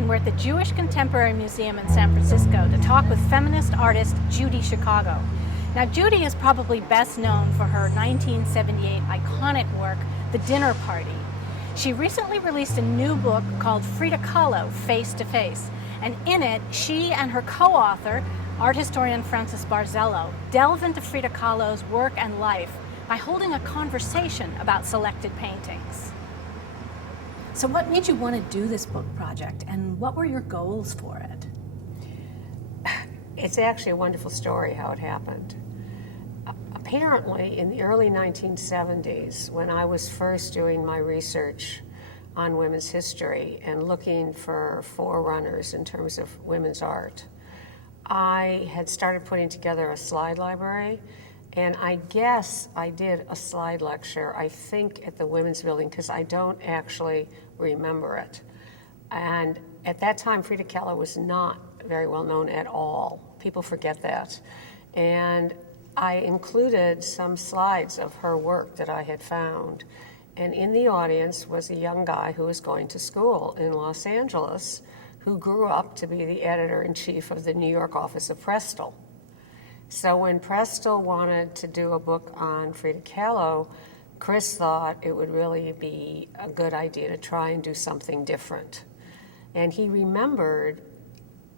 and we're at the Jewish Contemporary Museum in San Francisco to talk with feminist artist Judy Chicago. Now, Judy is probably best known for her 1978 iconic work, The Dinner Party. She recently released a new book called FRIDA KAHLO, Face to Face, and in it, she and her co-author, art historian Frances Barzello, delve into Frida Kahlo's work and life by holding a conversation about selected paintings. So what made you want to do this book project, and what were your goals for it? It's actually a wonderful story how it happened. Apparently, in the early 1970s, when I was first doing my research on women's history and looking for forerunners in terms of women's art, I had started putting together a slide library, and I guess I did a slide lecture, I think at the Women's Building, because I don't actually remember it. And at that time, Frida Kahlo was not very well known at all. People forget that. And I included some slides of her work that I had found. And in the audience was a young guy who was going to school in Los Angeles, who grew up to be the editor-in-chief of the New York office of Prestel. So when Prestel wanted to do a book on Frida Kahlo, Chris thought it would really be a good idea to try and do something different. And he remembered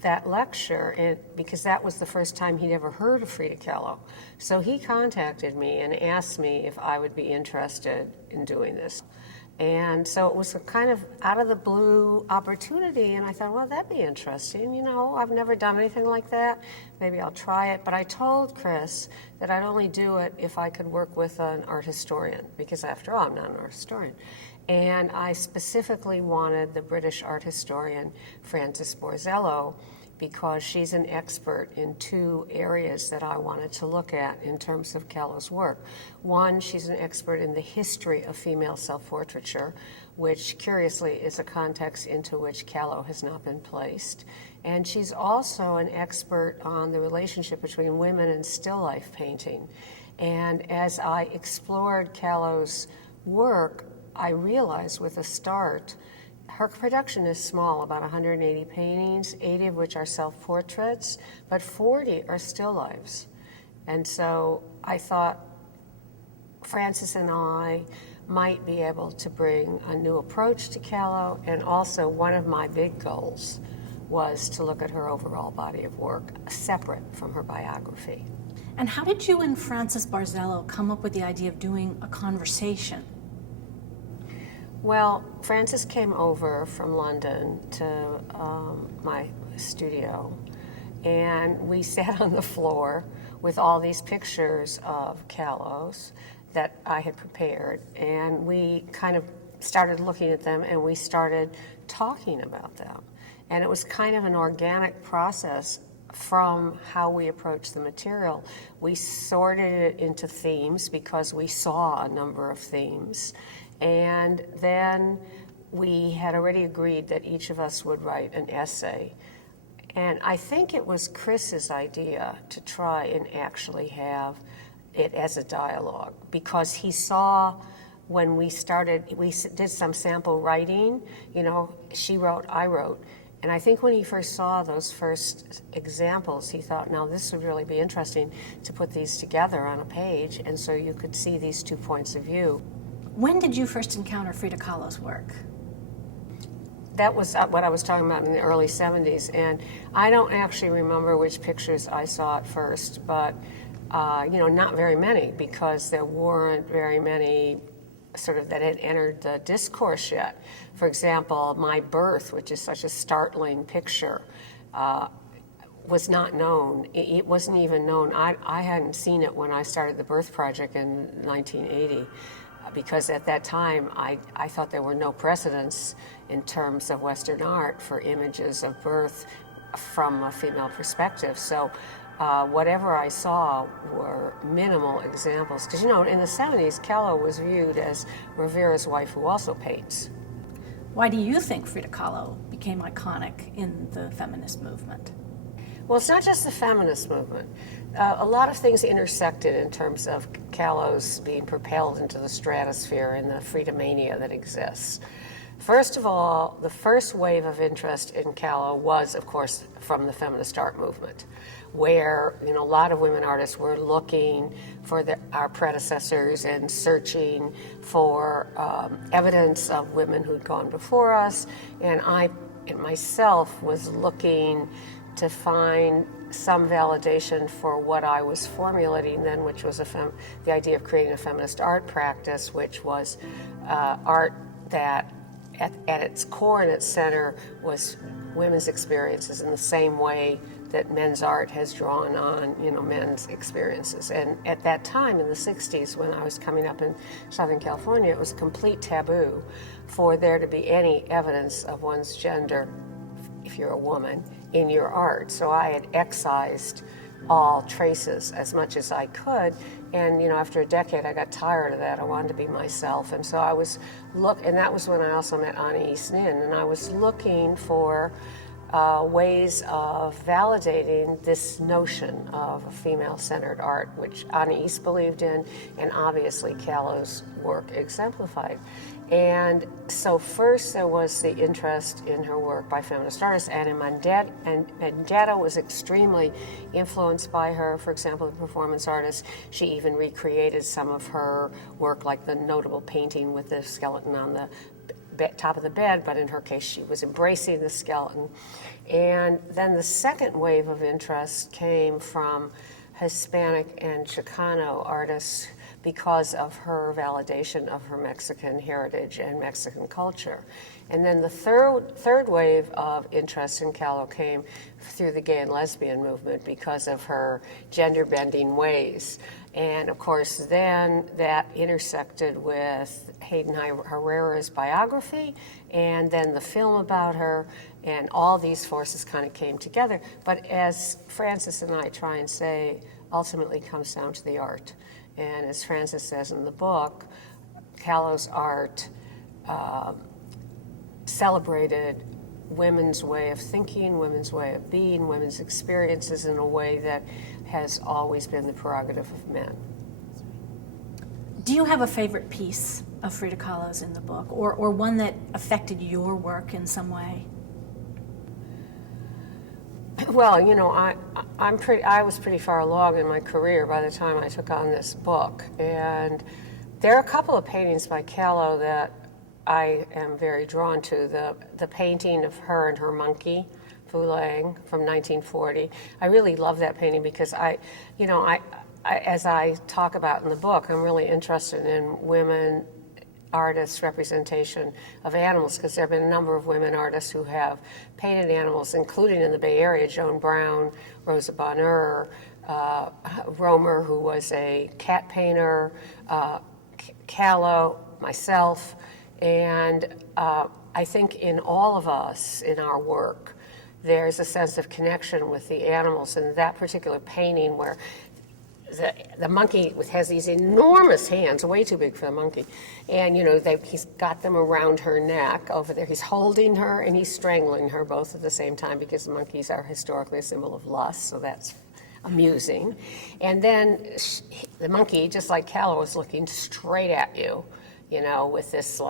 that lecture, and because that was the first time he'd ever heard of Frida Kahlo. So he contacted me and asked me if I would be interested in doing this. And so it was a kind of out of the blue opportunity, and I thought, well, that'd be interesting. You know, I've never done anything like that. Maybe I'll try it. But I told Chris that I'd only do it if I could work with an art historian, because after all, I'm not an art historian. And I specifically wanted the British art historian Frances Barzello, because she's an expert in two areas that I wanted to look at in terms of Kahlo's work. One, she's an expert in the history of female self-portraiture, which curiously is a context into which Kahlo has not been placed. And she's also an expert on the relationship between women and still life painting. And as I explored Kahlo's work, I realized with a start, her production is small, about 180 paintings, 80 of which are self-portraits, but 40 are still lifes. And so I thought Frances and I might be able to bring a new approach to Kahlo, and also one of my big goals was to look at her overall body of work, separate from her biography. And how did you and Frances Barzello come up with the idea of doing a conversation? Well, Frances came over from London to my studio, and we sat on the floor with all these pictures of Kahlo's that I had prepared, and we kind of started looking at them, and we started talking about them. And it was kind of an organic process from how we approached the material. We sorted it into themes because we saw a number of themes. And then we had already agreed that each of us would write an essay. And I think it was Chris's idea to try and actually have it as a dialogue, because he saw when we started, we did some sample writing, you know, she wrote, I wrote. And I think when he first saw those first examples, he thought, now this would really be interesting to put these together on a page, and so you could see these two points of view. When did you first encounter Frida Kahlo's work? That was what I was talking about in the early 70s, and I don't actually remember which pictures I saw at first, but you know, not very many, because there weren't very many sort of that had entered the discourse yet. For example, My Birth, which is such a startling picture, was not known. It wasn't even known. I hadn't seen it when I started the Birth Project in 1980. Because at that time, I thought there were no precedents in terms of Western art for images of birth from a female perspective. So whatever I saw were minimal examples. Because, you know, in the 70s, Kahlo was viewed as Rivera's wife who also paints. Why do you think Frida Kahlo became iconic in the feminist movement? Well, it's not just the feminist movement. A lot of things intersected in terms of Kahlo's being propelled into the stratosphere and the Frida mania that exists. First of all, the first wave of interest in Kahlo was, of course, from the feminist art movement, where a lot of women artists were looking for our predecessors and searching for evidence of women who'd gone before us. And I myself was looking to find some validation for what I was formulating then, which was the idea of creating a feminist art practice, which was art that at its core and its center was women's experiences in the same way that men's art has drawn on, men's experiences. And at that time in the 60s, when I was coming up in Southern California, it was a complete taboo for there to be any evidence of one's gender, if you're a woman, in your art. So I had excised all traces as much as I could. And after a decade, I got tired of that. I wanted to be myself. And so I was and that was when I also met Annie East Nin, and I was looking for ways of validating this notion of a female-centered art, which Annie East believed in, and obviously Kahlo's work exemplified. And so first there was the interest in her work by feminist artists, and Mandetta was extremely influenced by her. For example, the performance artist, she even recreated some of her work, like the notable painting with the skeleton on the top of the bed, but in her case she was embracing the skeleton. And then the second wave of interest came from Hispanic and Chicano artists because of her validation of her Mexican heritage and Mexican culture. And then the third wave of interest in Kahlo came through the gay and lesbian movement because of her gender-bending ways. And of course, then that intersected with Hayden Herrera's biography, and then the film about her, and all these forces kind of came together. But as Frances and I try and say, ultimately comes down to the art. And as Frances says in the book, Kahlo's art celebrated women's way of thinking, women's way of being, women's experiences in a way that has always been the prerogative of men. Do you have a favorite piece of Frida Kahlo's in the book, or one that affected your work in some way? Well, I was pretty far along in my career by the time I took on this book, and there are a couple of paintings by Kahlo that I am very drawn to. The painting of her and her monkey, Fulang, from 1940. I really love that painting because as I talk about in the book, I'm really interested in women artists' representation of animals, because there have been a number of women artists who have painted animals, including in the Bay Area, Joan Brown, Rosa Bonheur, Romer, who was a cat painter, Kahlo, myself, and I think in all of us, in our work, there's a sense of connection with the animals. And that particular painting where the monkey has these enormous hands, way too big for the monkey, and he's got them around her neck over there. He's holding her and he's strangling her both at the same time, because monkeys are historically a symbol of lust, so that's amusing. And then the monkey, just like Kahlo, is looking straight at you, with this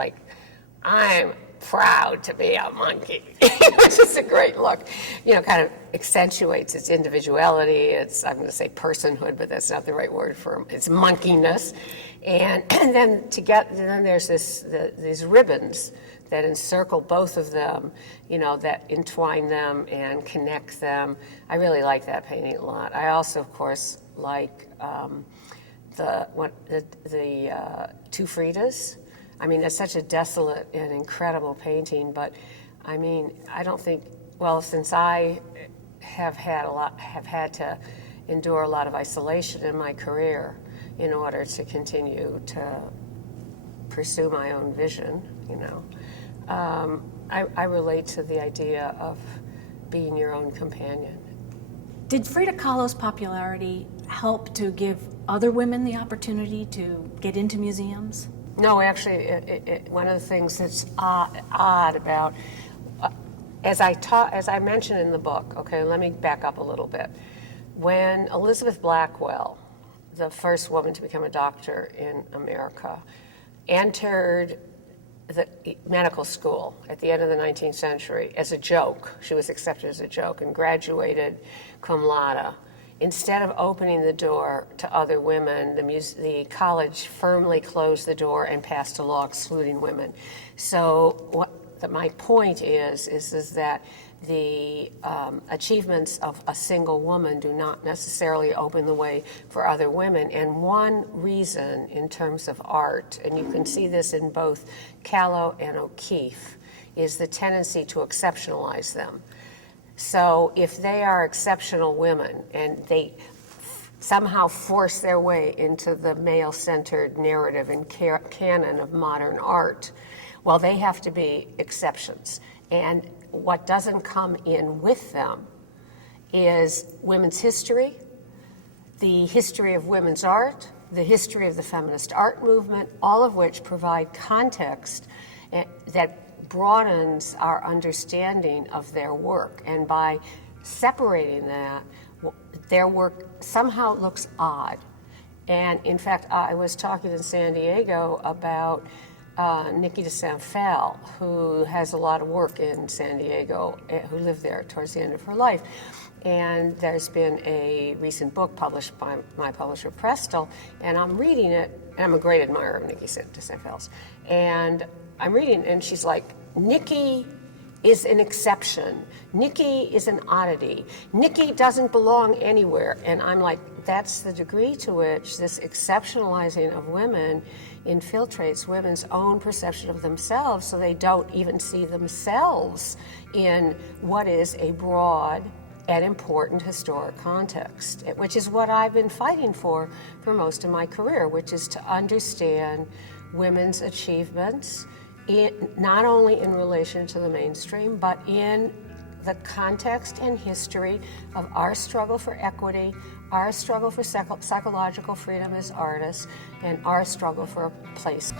I'm proud to be a monkey, which is a great look. Kind of accentuates its individuality. I'm going to say personhood, but that's not the right word for its monkeyness. And then there's these ribbons that encircle both of them, that entwine them and connect them. I really like that painting a lot. I also, of course, like the two Fridas. I mean, it's such a desolate and incredible painting, but I don't think, since I have had to endure a lot of isolation in my career in order to continue to pursue my own vision, I relate to the idea of being your own companion. Did Frida Kahlo's popularity help to give other women the opportunity to get into museums? No, actually, one of the things that's odd about, as I mentioned in the book, okay, let me back up a little bit. When Elizabeth Blackwell, the first woman to become a doctor in America, entered the medical school at the end of the 19th century as a joke. She was accepted as a joke and graduated cum laude. Instead of opening the door to other women, the college firmly closed the door and passed a law excluding women. So my point is that the achievements of a single woman do not necessarily open the way for other women. And one reason in terms of art, and you can see this in both Kahlo and O'Keeffe, is the tendency to exceptionalize them. So if they are exceptional women and they somehow force their way into the male-centered narrative and canon of modern art, well, they have to be exceptions. And what doesn't come in with them is women's history, the history of women's art, the history of the feminist art movement, all of which provide context that broadens our understanding of their work. And by separating that, their work somehow looks odd. And in fact, I was talking in San Diego about Nikki de Saint-Phalle, who has a lot of work in San Diego, who lived there towards the end of her life. And there's been a recent book published by my publisher, Prestel, and I'm reading it, and I'm a great admirer of Nikki de Saint-Phalle's. And I'm reading, and she's like, Nikki is an exception. Nikki is an oddity. Nikki doesn't belong anywhere. And I'm like, that's the degree to which this exceptionalizing of women infiltrates women's own perception of themselves, so they don't even see themselves in what is a broad and important historic context, which is what I've been fighting for most of my career, which is to understand women's achievements not only in relation to the mainstream, but in the context and history of our struggle for equity, our struggle for psychological freedom as artists, and our struggle for a place.